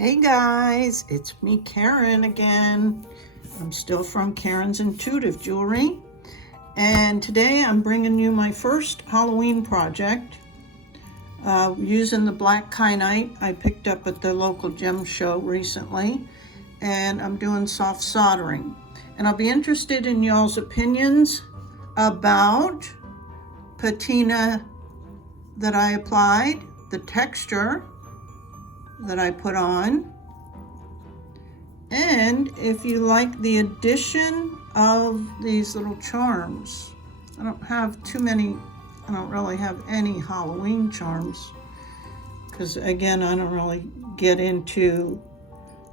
Hey guys, it's me Karen again. I'm still from Karen's Intuitive Jewelry, and today I'm bringing you my first Halloween project using the Black Kyanite I picked up at the local gem show recently, and I'm doing soft soldering. And I'll be interested in y'all's opinions about patina that I applied, the texture that I put on, and if you like the addition of these little charms. I don't have too many, I don't really have any Halloween charms because again, I don't really get into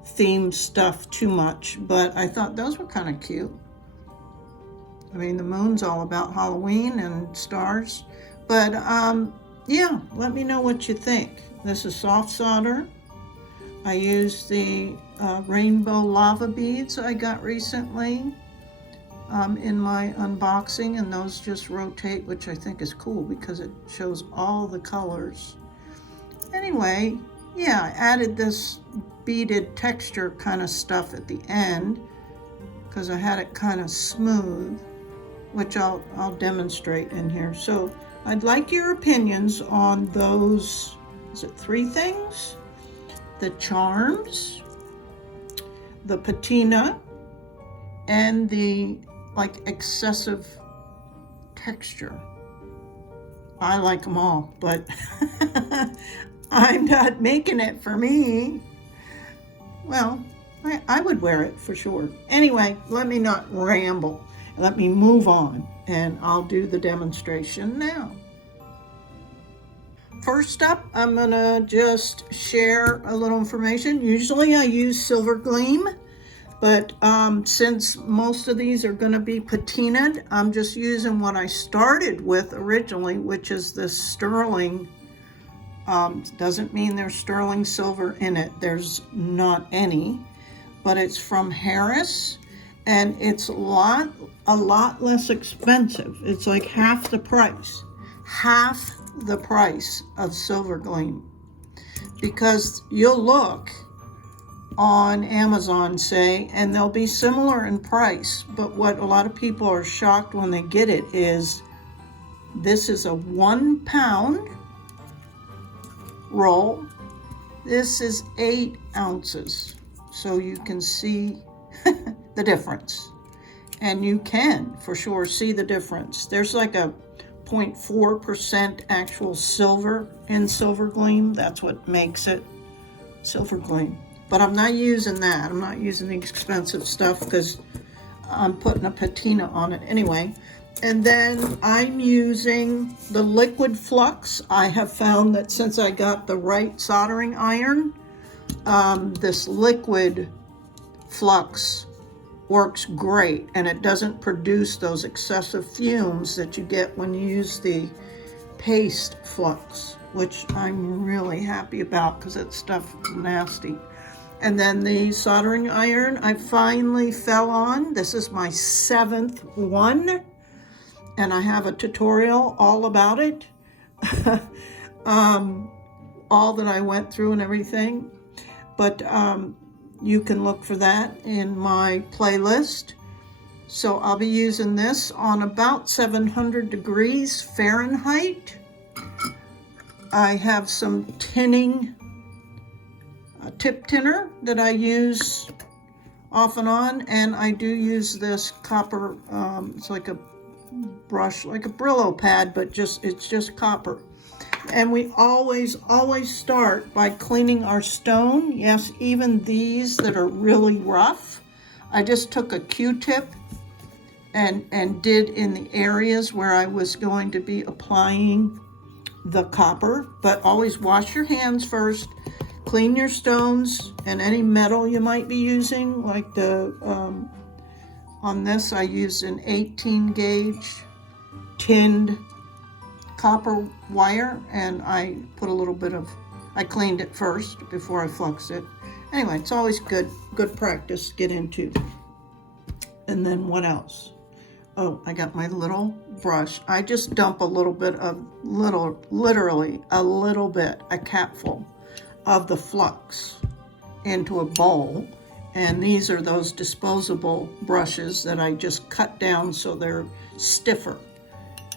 theme stuff too much, but I thought those were kind of cute. I mean, the moon's all about Halloween and stars, but yeah, let me know what you think. This is soft solder. I used the rainbow lava beads I got recently in my unboxing, and those just rotate, which I think is cool because it shows all the colors. Anyway, yeah, I added this beaded texture kind of stuff at the end because I had it kind of smooth, which I'll demonstrate in here. So I'd like your opinions on those, is it 3 things? The charms, the patina, and the excessive texture. I like them all, but I'm not making it for me. Well, I would wear it for sure. Anyway, let me not ramble. Let me move on, and I'll do the demonstration now. First up, I'm gonna just share a little information. Usually I use silver gleam, but since most of these are gonna be patinaed, I'm just using what I started with originally, which is this sterling. Doesn't mean there's sterling silver in it. There's not any, but it's from Harris, and it's a lot less expensive. It's like half the price of silver gleam, because you'll look on Amazon, say, and they'll be similar in price, but what a lot of people are shocked when they get it is this is a 1 pound roll. This is 8 ounces, so you can see the difference, and you can for sure see the difference. There's like a 0.4% actual silver in silver gleam. That's what makes it silver gleam. But I'm not using that. I'm not using the expensive stuff because I'm putting a patina on it anyway. And then I'm using the liquid Flux. I have found that since I got the right soldering iron, this liquid Flux works great, and it doesn't produce those excessive fumes that you get when you use the paste Flux, which I'm really happy about because that stuff is nasty. And then the soldering iron I finally fell on. This is my 7th one, and I have a tutorial all about it. All that I went through and everything, but you can look for that in my playlist. So I'll be using this on about 700 degrees Fahrenheit. I have some tinning, tip tinner that I use off and on, and I do use this copper, it's like a brush, like a Brillo pad, but it's just copper. And we always start by cleaning our stone. Yes, even these that are really rough. I just took a Q-tip and did in the areas where I was going to be applying the copper. But always wash your hands first. Clean your stones and any metal you might be using. Like the on this I used an 18 gauge tinned copper wire, and I put a little bit of, I cleaned it first before I fluxed it. Anyway, it's always good practice to get into. And then what else? Oh, I got my little brush. I just dump a little bit of, literally a little bit, a capful of the Flux into a bowl. And these are those disposable brushes that I just cut down so they're stiffer.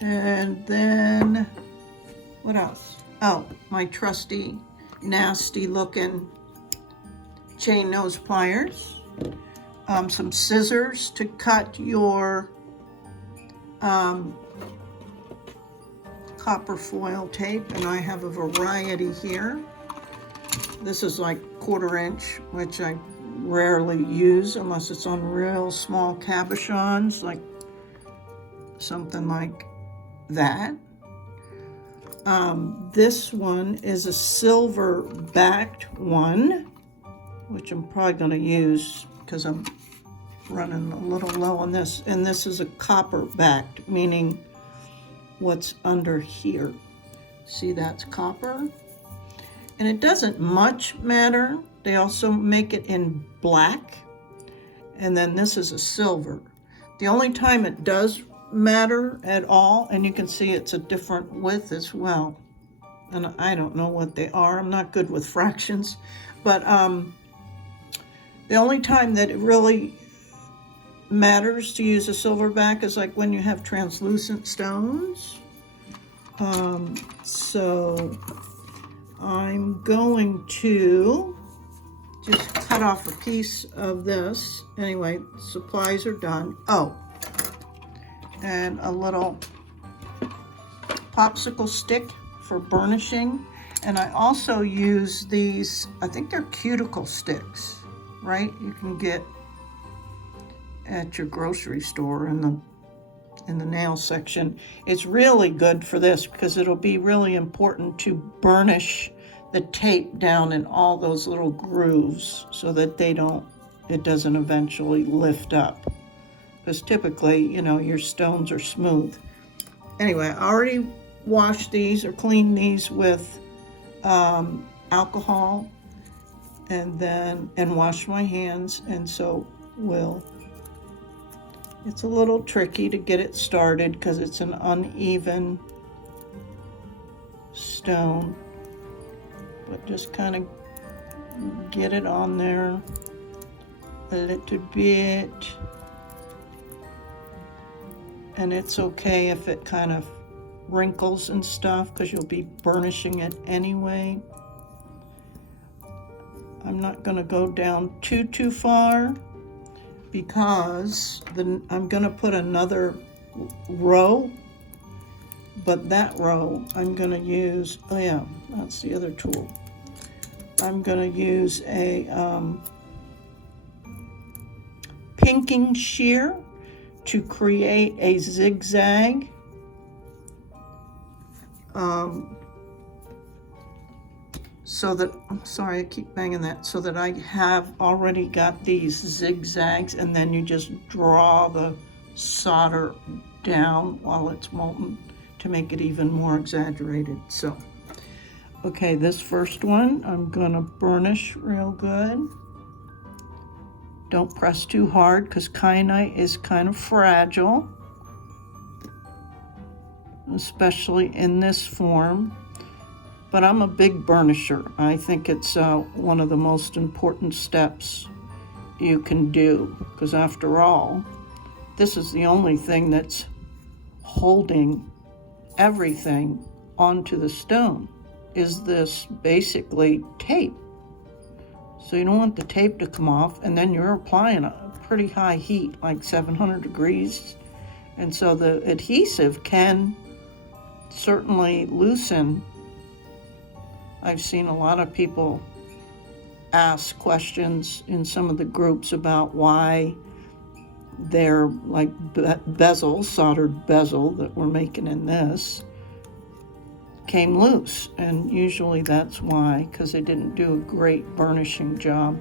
And then, what else? Oh, my trusty, nasty looking chain nose pliers. Some scissors to cut your copper foil tape, and I have a variety here. This is like 1/4 inch, which I rarely use unless it's on real small cabochons, like something like that. This one is a silver backed one, which I'm probably going to use because I'm running a little low on this. And this is a copper backed, meaning what's under here. See, that's copper. And it doesn't much matter. They also make it in black. And then this is a silver. The only time it does matter at all, and you can see it's a different width as well. And I don't know what they are. I'm not good with fractions. But the only time that it really matters to use a silverback is like when you have translucent stones. So I'm going to just cut off a piece of this. Anyway, supplies are done. Oh, and a little popsicle stick for burnishing. And I also use these, I think they're cuticle sticks, right? You can get at your grocery store in the nail section. It's really good for this because it'll be really important to burnish the tape down in all those little grooves so that it doesn't eventually lift up. Because typically, you know, your stones are smooth. Anyway, I already washed these or cleaned these with alcohol and washed my hands, and so it's a little tricky to get it started because it's an uneven stone, but just kind of get it on there a little bit. And it's okay if it kind of wrinkles and stuff because you'll be burnishing it anyway. I'm not going to go down too far because I'm going to put another row, but that row I'm going to use, oh yeah, that's the other tool. I'm going to use a pinking shear to create a zigzag. So that, I'm sorry, I keep banging that, so that I have already got these zigzags, and then you just draw the solder down while it's molten to make it even more exaggerated. So, okay, this first one, I'm gonna burnish real good. Don't press too hard because kyanite is kind of fragile, especially in this form. But I'm a big burnisher. I think it's one of the most important steps you can do, because after all, this is the only thing that's holding everything onto the stone, is this basically tape. So you don't want the tape to come off, and then you're applying a pretty high heat, like 700 degrees. And so the adhesive can certainly loosen. I've seen a lot of people ask questions in some of the groups about why their like bezel, soldered bezel that we're making in this, came loose. And usually that's why, because they didn't do a great burnishing job.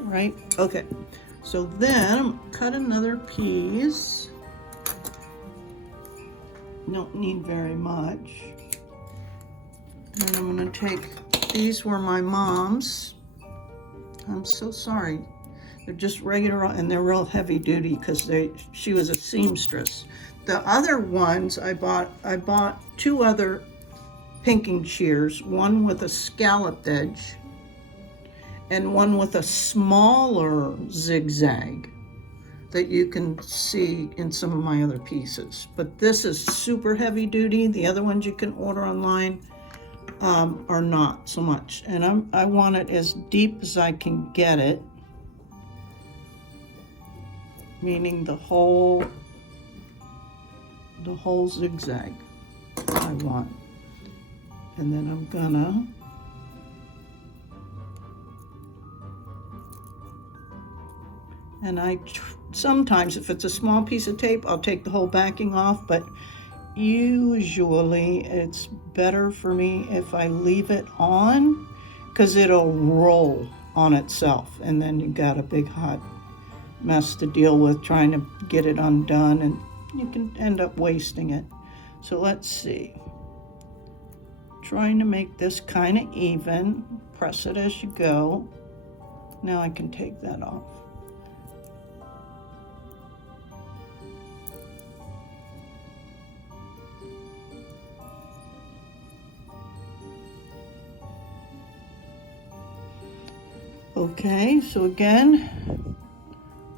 Right? Okay. So then cut another piece. Don't need very much. And I'm going to take, these were my mom's. I'm so sorry. They're just regular, and they're real heavy duty because she was a seamstress. The other ones I bought 2 other pinking shears, one with a scalloped edge and one with a smaller zigzag that you can see in some of my other pieces. But this is super heavy duty. The other ones you can order online are not so much. And I want it as deep as I can get it, meaning the whole zigzag I want. And then I'm gonna sometimes if it's a small piece of tape, I'll take the whole backing off, but usually it's better for me if I leave it on, because it'll roll on itself, and then you've got a big hot mess to deal with trying to get it undone, and you can end up wasting it. So let's see. Trying to make this kind of even. Press it as you go. Now I can take that off. Okay, so again,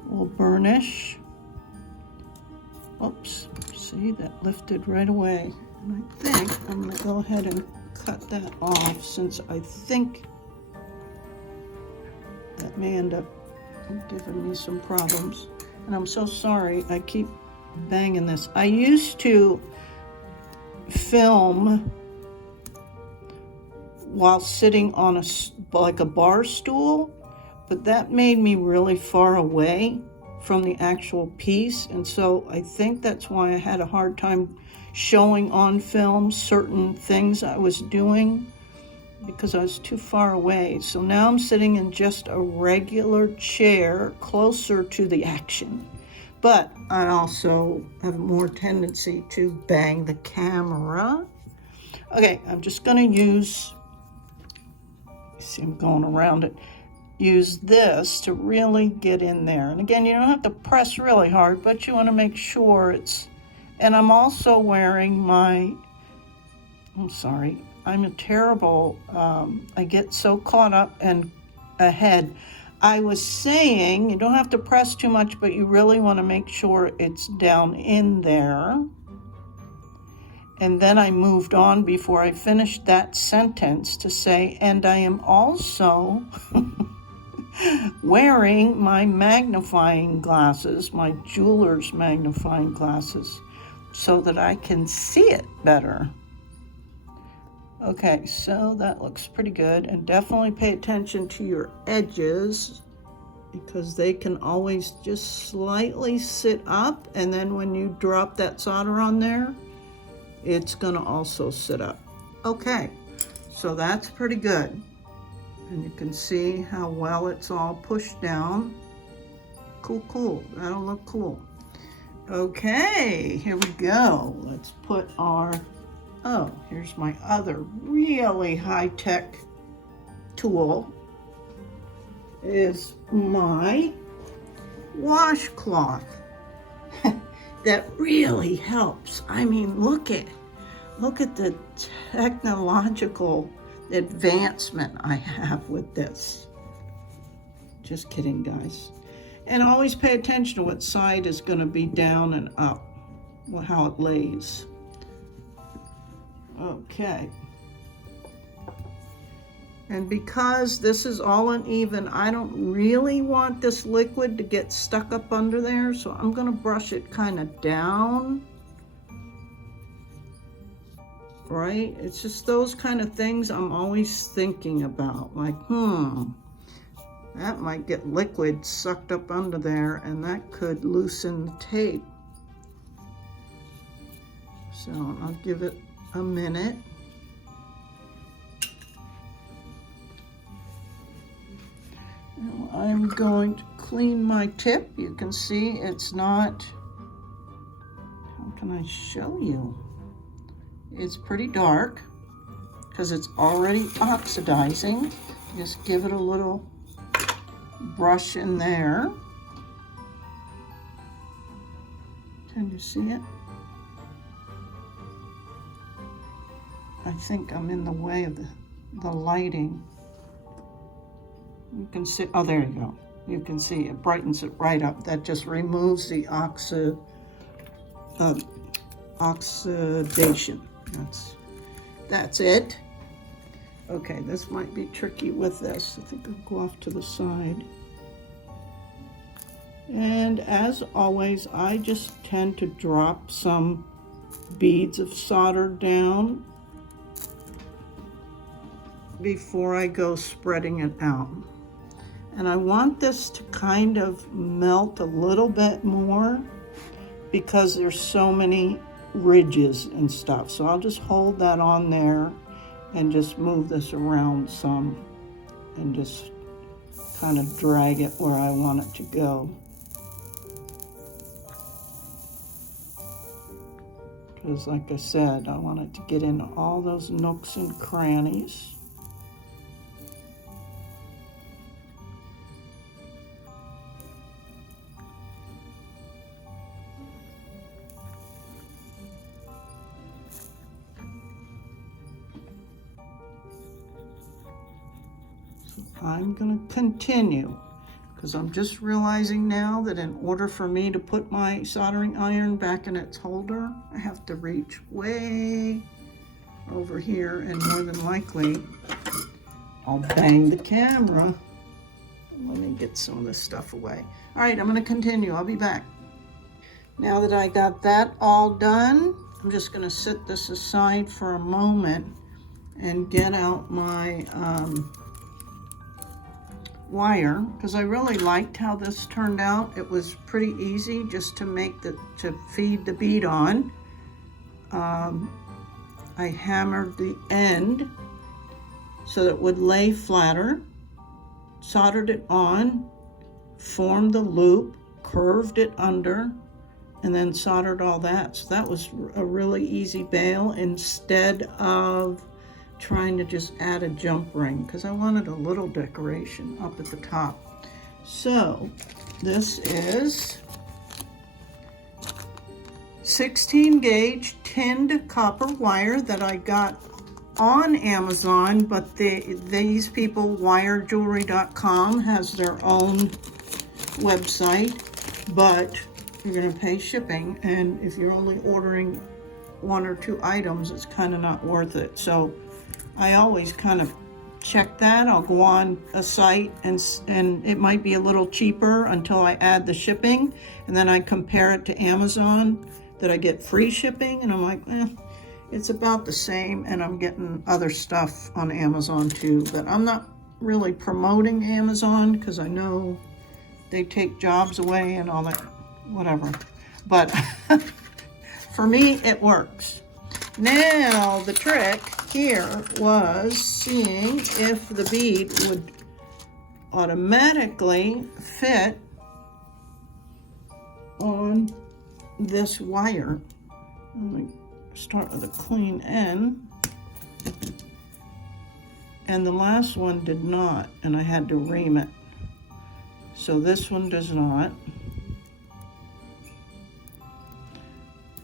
we'll burnish. Oops, see, that lifted right away. And I think I'm gonna go ahead and cut that off, since I think that may end up giving me some problems. And I'm so sorry, I keep banging this. I used to film while sitting on like a bar stool, but that made me really far away from the actual piece, and so I think that's why I had a hard time showing on film certain things I was doing, because I was too far away. So now I'm sitting in just a regular chair closer to the action, but I also have more tendency to bang the camera. Okay, I'm just gonna use, see, I'm going around it, use this to really get in there. And again, you don't have to press really hard, but you want to make sure it's, and I'm also wearing my, I'm sorry, I'm a terrible, I get so caught up and ahead. I was saying you don't have to press too much, but you really want to make sure it's down in there. And then I moved on before I finished that sentence to say, and I am also wearing my magnifying glasses, my jeweler's magnifying glasses, so that I can see it better. Okay, so that looks pretty good. And definitely pay attention to your edges, because they can always just slightly sit up, and then when you drop that solder on there, it's gonna also sit up. Okay, so that's pretty good. And you can see how well it's all pushed down. Cool, that'll look cool. Okay, here we go. Let's put our, oh, here's my other really high-tech tool, is my washcloth. That really helps. I mean, look at the technological advancement I have with this. Just kidding, guys. And always pay attention to what side is going to be down and up, how it lays. Okay. And because this is all uneven, I don't really want this liquid to get stuck up under there, so I'm gonna brush it kind of down. Right? It's just those kind of things I'm always thinking about, like, that might get liquid sucked up under there, and that could loosen the tape. So I'll give it a minute. Now I'm going to clean my tip. You can see it's not, how can I show you? It's pretty dark because it's already oxidizing. Just give it a little brush in there. Can you see it? I think I'm in the way of the lighting. You can see, oh, there you go. You can see it brightens it right up. That just removes the oxidation. That's it. Okay, this might be tricky with this. I think I'll go off to the side. And as always, I just tend to drop some beads of solder down before I go spreading it out. And I want this to kind of melt a little bit more because there's so many ridges and stuff. So I'll just hold that on there and just move this around some and just kind of drag it where I want it to go. Because like I said, I want it to get into all those nooks and crannies. So I'm going to continue, because I'm just realizing now that in order for me to put my soldering iron back in its holder, I have to reach way over here, and more than likely I'll bang the camera. Let me get some of this stuff away. All right, I'm going to continue. I'll be back. Now that I got that all done, I'm just going to set this aside for a moment and get out my wire, because I really liked how this turned out. It was pretty easy just to feed the bead on. I hammered the end so that it would lay flatter, soldered it on, formed the loop, curved it under, and then soldered all that. So that was a really easy bail instead of trying to just add a jump ring, because I wanted a little decoration up at the top. So this is 16 gauge tinned copper wire that I got on Amazon, but these people, wirejewelry.com, has their own website, but you're going to pay shipping, and if you're only ordering 1 or 2 items, it's kind of not worth it. So I always kind of check that. I'll go on a site and it might be a little cheaper until I add the shipping, and then I compare it to Amazon that I get free shipping, and I'm like, it's about the same, and I'm getting other stuff on Amazon too. But I'm not really promoting Amazon because I know they take jobs away and all that, whatever. But for me, it works. Now the trick here was seeing if the bead would automatically fit on this wire. Let me start with a clean end. And the last one did not, and I had to ream it. So this one does not.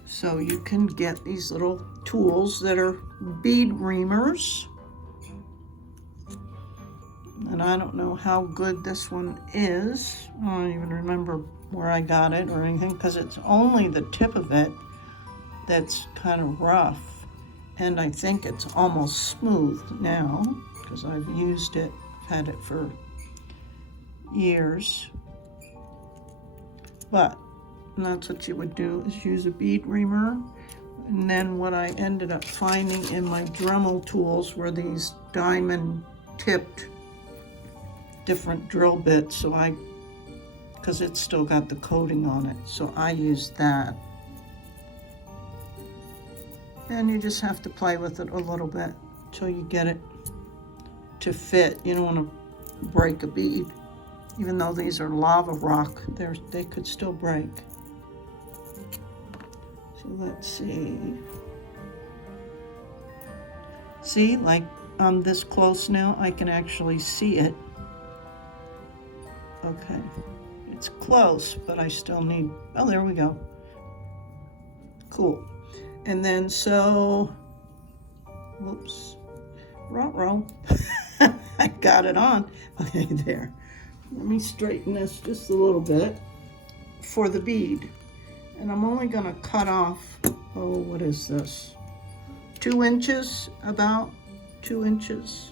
So you can get these little tools that are bead reamers. And I don't know how good this one is. I don't even remember where I got it or anything, because it's only the tip of it that's kind of rough. And I think it's almost smooth now, because I've used it, I've had it for years. But that's what you would do, is use a bead reamer. And then what I ended up finding in my Dremel tools were these diamond tipped different drill bits. So because it's still got the coating on it, so I used that. And you just have to play with it a little bit until you get it to fit. You don't want to break a bead. Even though these are lava rock, they could still break. So let's see. See, like I'm this close now, I can actually see it. Okay, it's close, but I still need, oh, there we go. Cool. And then so, whoops, ruh-roh. I got it on. Okay, there. Let me straighten this just a little bit for the bead. And I'm only gonna cut off, oh, what is this? 2 inches, about 2 inches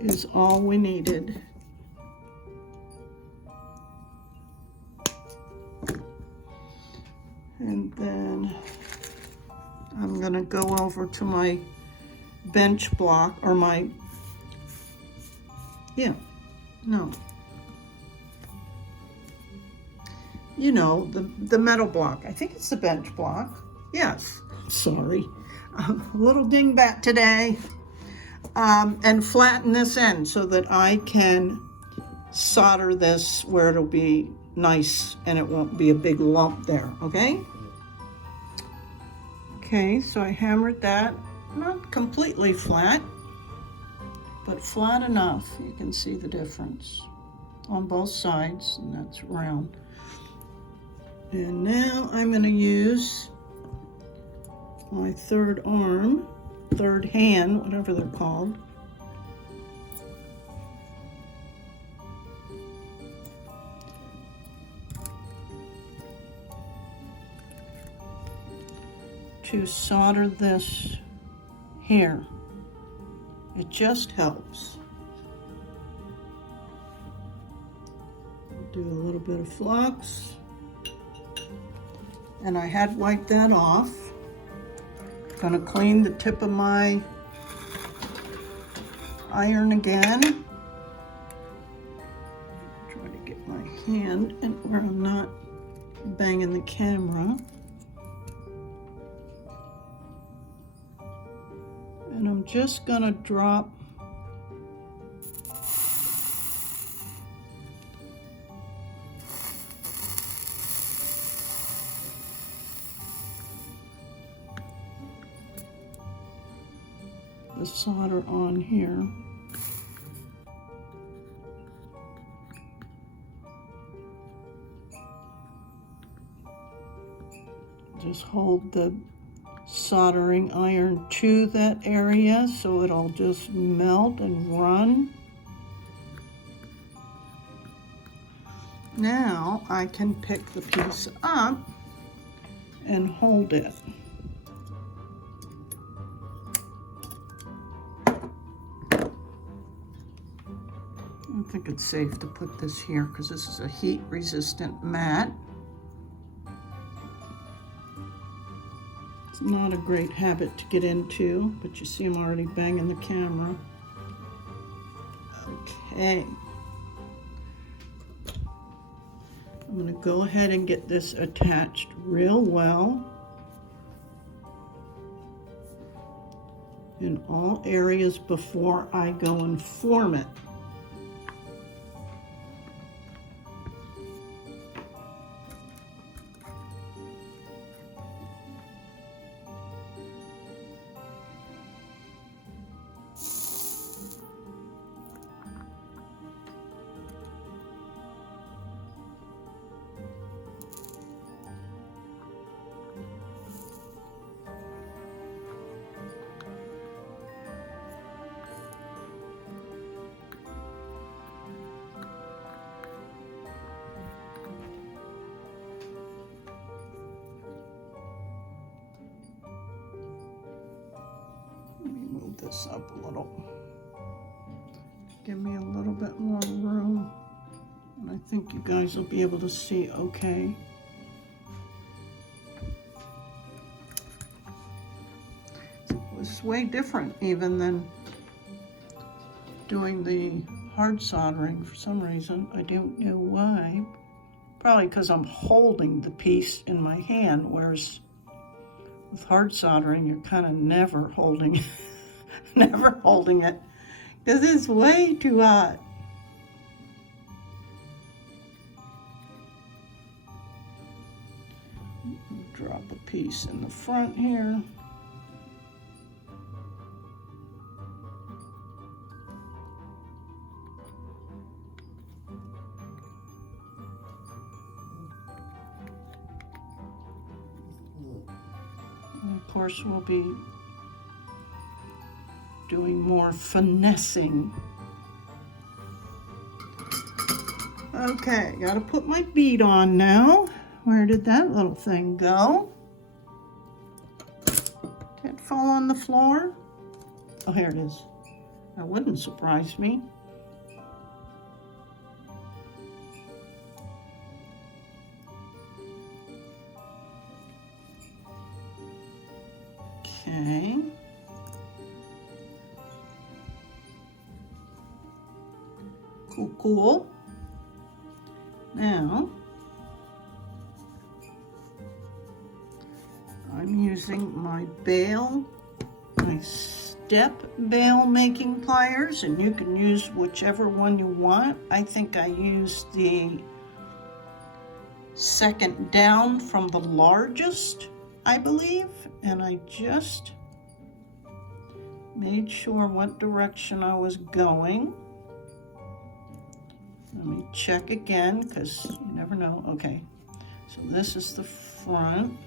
is all we needed. And then I'm gonna go over to my bench block, or my, yeah, no. You know, the metal block. I think it's the bench block. Yes, sorry. A little dingbat today. And flatten this end so that I can solder this where it'll be nice and it won't be a big lump there, okay? Okay, so I hammered that, not completely flat, but flat enough. You can see the difference on both sides, and that's round. And now I'm going to use my third arm, third hand, whatever they're called. To solder this here. It just helps. Do a little bit of flux. And I had wiped that off. Gonna clean the tip of my iron again. Try to get my hand in where I'm not banging the camera. And I'm just gonna drop the solder on here. Just hold the soldering iron to that area so it'll just melt and run. Now I can pick the piece up and hold it. I think it's safe to put this here because this is a heat resistant mat. It's not a great habit to get into, but you see I'm already banging the camera. Okay. I'm going to go ahead and get this attached real well in all areas before I go and form it. This up a little. Give me a little bit more room, and I think you guys will be able to see okay. It was way different even than doing the hard soldering for some reason. I don't know why. Probably because I'm holding the piece in my hand, whereas with hard soldering you're kind of never holding never holding it because it's way too hot. Drop a piece in the front here. And of course we'll be doing more finessing. Okay, gotta put my bead on now. Where did that little thing go? Did it fall on the floor? Oh, here it is. That wouldn't surprise me. Okay. Cool, cool. Now, I'm using my bail, my step bail making pliers, and you can use whichever one you want. I think I used the second down from the largest, I believe, and I just made sure what direction I was going. Let me check again, because you never know. Okay, so this is the front.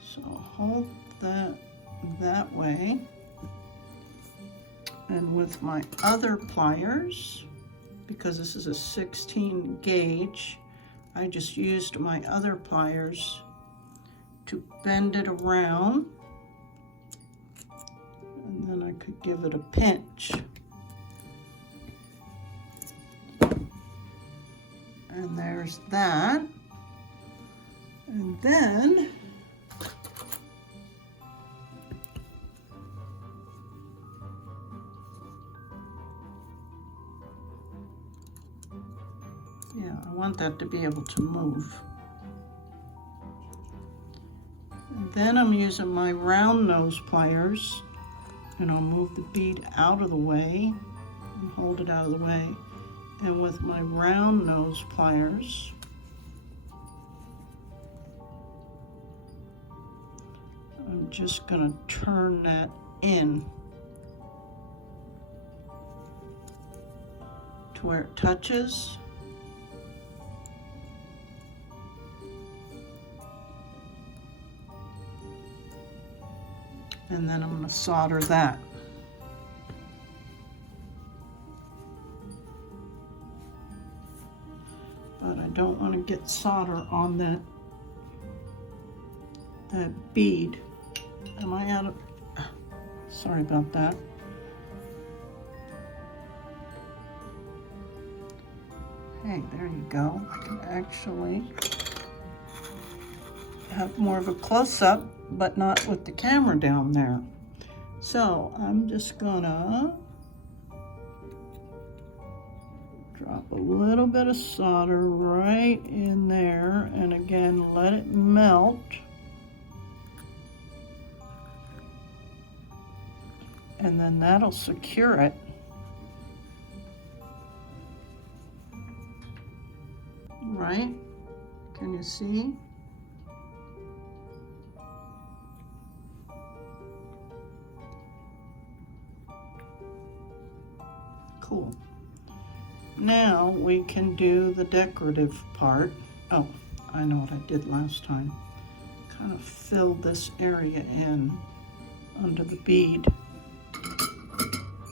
So hold that way. And with my other pliers, because this is a 16 gauge, I just used my other pliers to bend it around. And then I could give it a pinch. And there's that. And then yeah, I want that to be able to move. And then I'm using my round nose pliers, and I'll move the bead out of the way and hold it out of the way. And with my round nose pliers, I'm just going to turn that in to where it touches. And then I'm going to solder that. But I don't want to get solder on that bead. Am I out of? Sorry about that. Hey, there you go. I can actually have more of a close-up, but not with the camera down there. So I'm just gonna drop a little bit of solder right in there, and again, let it melt. And then that'll secure it. Right? Can you see? Cool. Now we can do the decorative part. Oh, I know what I did last time. Kind of fill this area in under the bead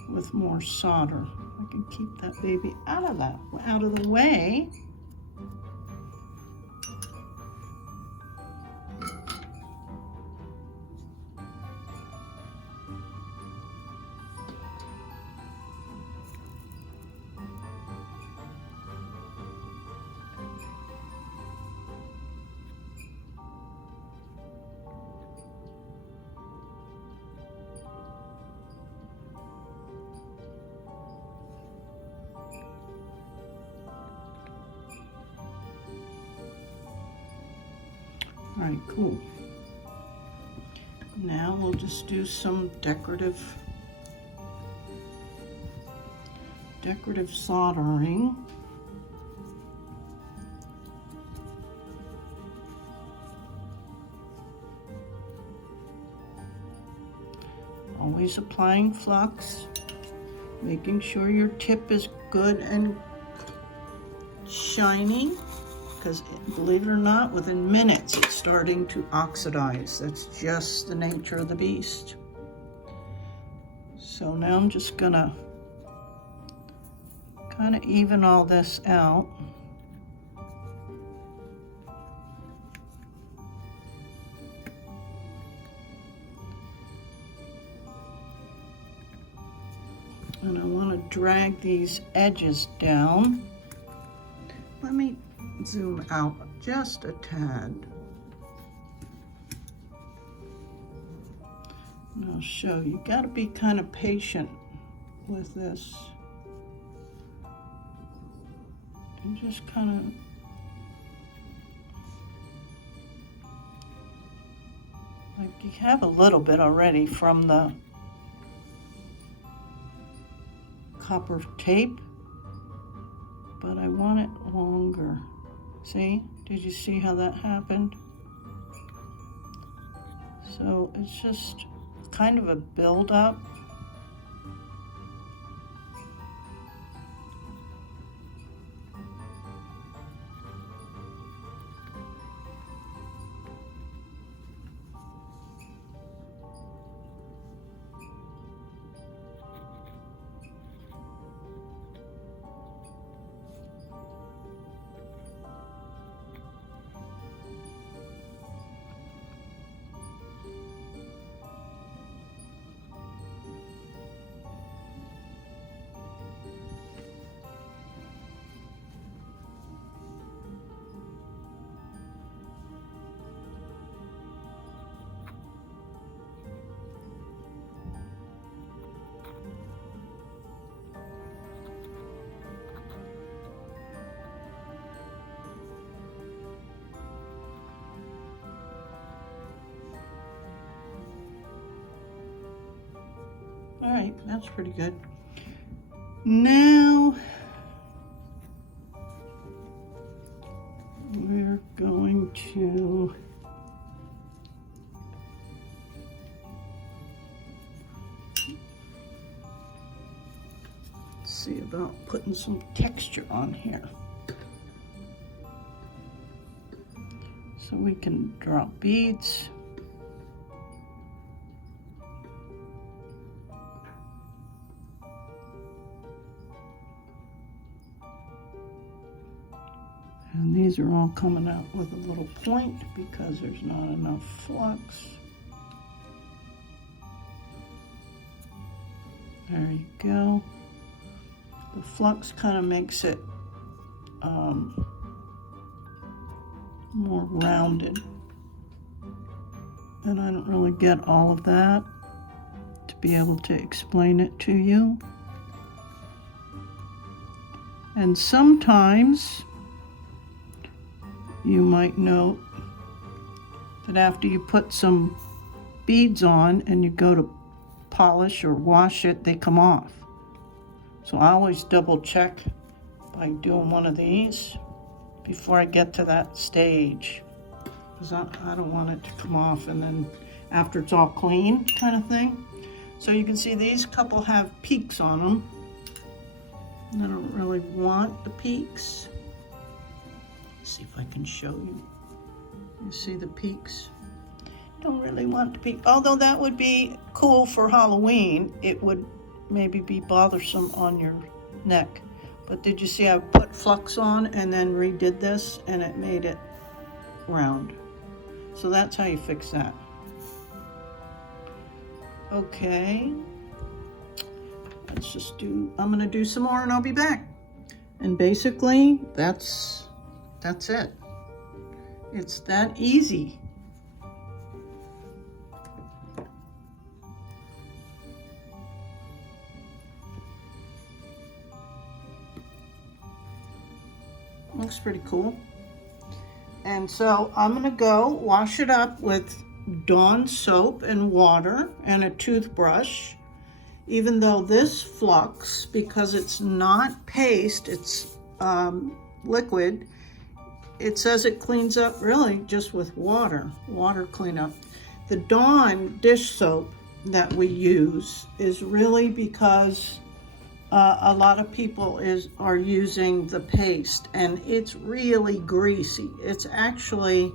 with more solder. I can keep that baby out of the way. All right, cool. Now we'll just do some decorative soldering. Always applying flux, making sure your tip is good and shiny, because believe it or not, within minutes it's starting to oxidize. That's just the nature of the beast. So now I'm just gonna kind of even all this out. And I want to drag these edges down. Let me zoom out just a tad. And I'll show you. Got to be kind of patient with this. And just kind of like you have a little bit already from the copper tape, but I want it longer. See? Did you see how that happened? So it's just kind of a build-up. All right, that's pretty good. Now we're going to see about putting some texture on here. So we can drop beads. And these are all coming out with a little point because there's not enough flux. There you go. The flux kind of makes it more rounded. And I don't really get all of that to be able to explain it to you. And sometimes you might note that after you put some beads on and you go to polish or wash it, they come off. So I always double check by doing one of these before I get to that stage, because I don't want it to come off and then after it's all clean kind of thing. So you can see these couple have peaks on them. And I don't really want the peaks. Let's see if I can show you. You see the peaks? Don't really want the peak. Although that would be cool for Halloween, it would maybe be bothersome on your neck. But did you see I put Flux on and then redid this and it made it round? So that's how you fix that. Okay. Let's just do, I'm gonna do some more and I'll be back. And basically, that's it. It's that easy. Looks pretty cool. And so I'm gonna go wash it up with Dawn soap and water and a toothbrush. Even though this Flux, because it's not paste, it's liquid, it says it cleans up really just with water cleanup. The Dawn dish soap that we use is really because a lot of people are using the paste, and it's really greasy. It's actually,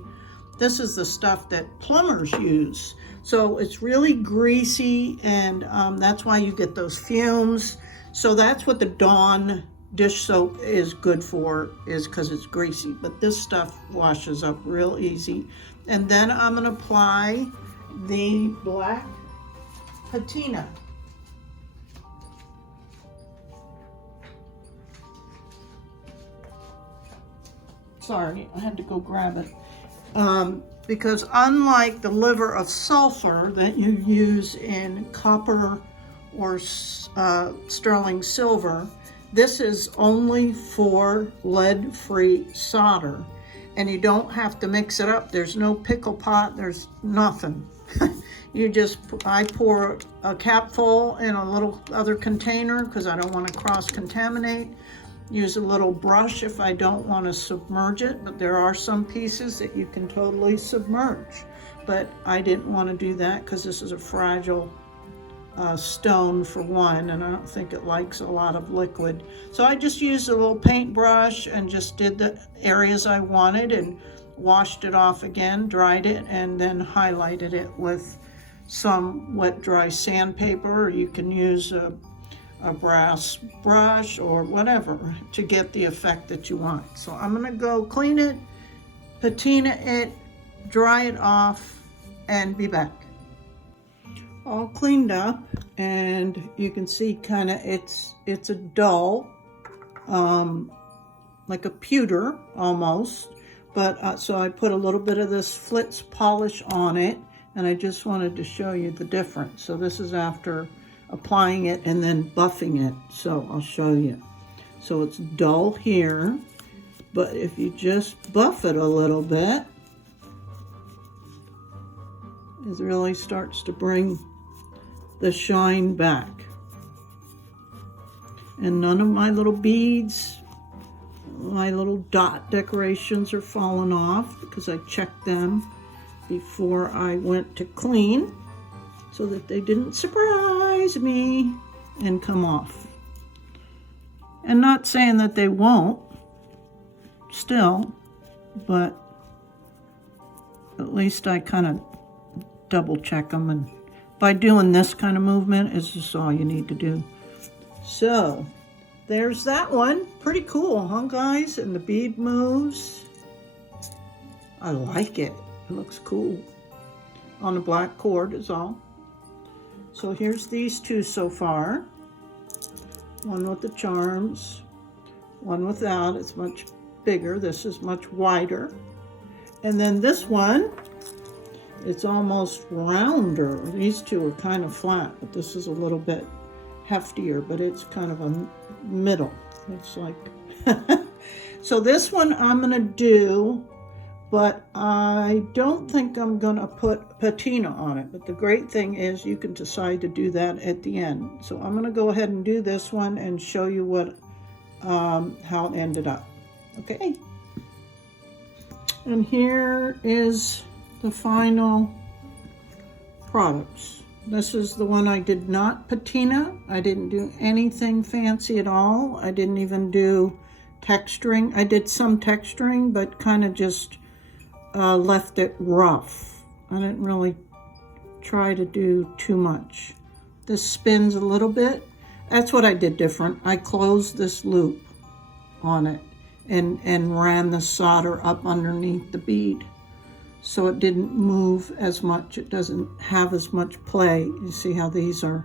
this is the stuff that plumbers use. So it's really greasy, and that's why you get those fumes. So that's what the Dawn dish soap is good for, is because it's greasy. But this stuff washes up real easy. And then I'm going to apply the black patina. Sorry, I had to go grab it. Because unlike the liver of sulfur that you use in copper or sterling silver, this is only for lead-free solder. And you don't have to mix it up. There's no pickle pot, there's nothing. I pour a capful in a little other container because I don't want to cross-contaminate. Use a little brush if I don't want to submerge it, but there are some pieces that you can totally submerge. But I didn't want to do that because this is a fragile stone for one, and I don't think it likes a lot of liquid. So I just used a little paintbrush and just did the areas I wanted and washed it off again, dried it, and then highlighted it with some wet dry sandpaper. Or you can use a brass brush or whatever to get the effect that you want. So I'm gonna go clean it, patina it, dry it off, and be back. All cleaned up, and you can see kind of it's a dull, like a pewter almost, but so I put a little bit of this Flux polish on it, and I just wanted to show you the difference. So this is after applying it and then buffing it, so I'll show you. So it's dull here, but if you just buff it a little bit, it really starts to bring the shine back. And none of my little beads, my little dot decorations are falling off because I checked them before I went to clean so that they didn't surprise me and come off. And not saying that they won't still, but at least I kind of double check them, and by doing this kind of movement is just all you need to do. So there's that one. Pretty cool, huh guys? And the bead moves. I like it. It looks cool. On a black cord is all. So here's these two so far. One with the charms, one without. It's much bigger. This is much wider. And then this one, it's almost rounder. These two are kind of flat, but this is a little bit heftier, but it's kind of a middle. It's like, so this one I'm gonna do, but I don't think I'm gonna put patina on it. But the great thing is you can decide to do that at the end. So I'm gonna go ahead and do this one and show you what, how it ended up. Okay. And here is the final products. This is the one I did not patina. I didn't do anything fancy at all. I didn't even do texturing. I did some texturing, but kind of just left it rough. I didn't really try to do too much. This spins a little bit. That's what I did different. I closed this loop on it and ran the solder up underneath the bead, so it didn't move as much. It doesn't have as much play. You see how these are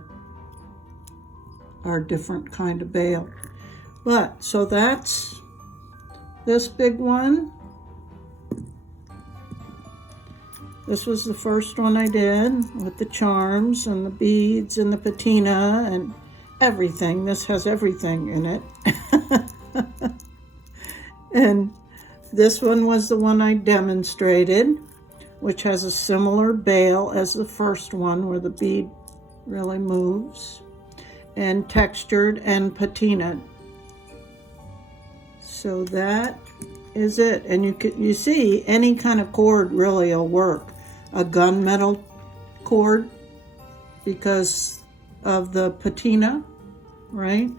different kind of bail. But so that's this big one. This was the first one I did with the charms and the beads and the patina and everything. This has everything in it. And this one was the one I demonstrated, which has a similar bail as the first one where the bead really moves, and textured and patinaed. So that is it. And you see any kind of cord really will work. A gunmetal cord because of the patina, right?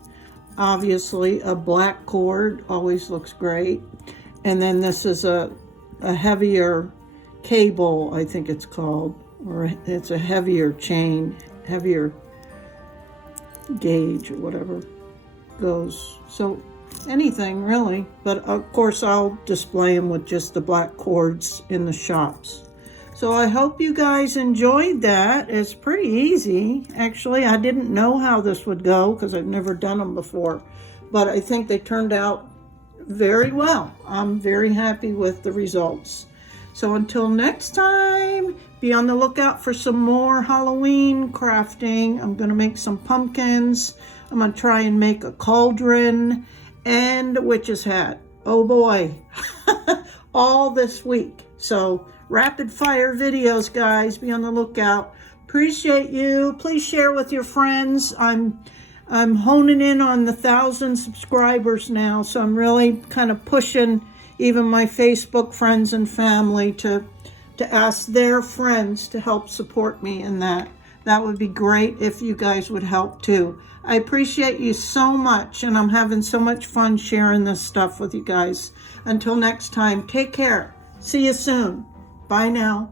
obviously a black cord, always looks great. And then this is a heavier cable, I think it's called, or it's a heavier chain, heavier gauge or whatever goes. So anything really, but of course I'll display them with just the black cords in the shops. So I hope you guys enjoyed that. It's pretty easy. Actually, I didn't know how this would go because I've never done them before, but I think they turned out very well. I'm very happy with the results. So until next time, be on the lookout for some more Halloween crafting. I'm going to make some pumpkins. I'm going to try and make a cauldron and a witch's hat. Oh boy, all this week. So rapid fire videos, guys. Be on the lookout. Appreciate you. Please share with your friends. I'm honing in on the 1,000 subscribers now, so I'm really kind of pushing even my Facebook friends and family to ask their friends to help support me in that. That would be great if you guys would help too. I appreciate you so much, and I'm having so much fun sharing this stuff with you guys. Until next time, take care. See you soon. Bye now.